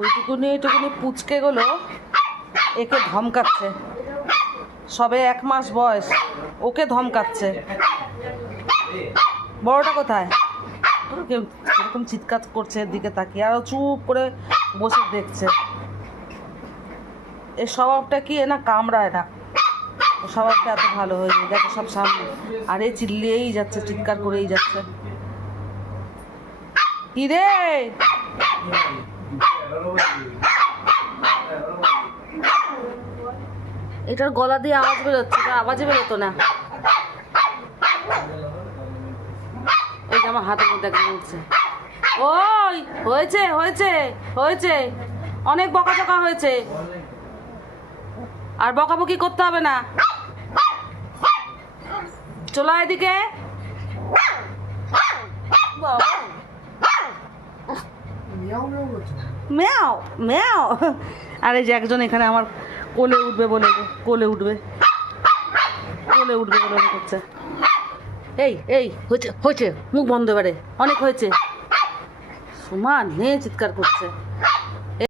ওইটুকুনি এইটুকুনি পুচকেগুলো একে ধমকাচ্ছে, সবে 1 মাস বয়স, ওকে ধমকাচ্ছে। বড়টা কোথায়? এরকম চিৎকার করছে এর দিকে তাকিয়ে, আরও চুপ করে বসে দেখছে। এর স্বভাবটা কি, এ না কামড়ায় না, ও স্বভাবটা এত ভালো হয়ে যায়, দেখো সব সামনে, আর এ চিল্লিয়েই যাচ্ছে, চিৎকার করেই যাচ্ছে। কি রে, এটার গলা দিয়ে আওয়াজ বেরোচ্ছে, আওয়াজই বেরোতো না। ওই যে আমার হাতের মধ্যে একদম উঠছে। ওই হয়েছে হয়েছে হয়েছে, অনেক বকাঝকা হয়েছে, আর বকাবকি করতে হবে না। চলো এদিকে। ম্যাও ম্যাও। আরে যে একজন এখানে আমার কোলে উঠবে বলে, কোলে উঠবে কোলে উঠবে বলে মনে করছে। এই এই হয়েছে হয়েছে, মুখ বন্ধ, এবারে অনেক হয়েছে। সমান নিয়ে চিৎকার করছে।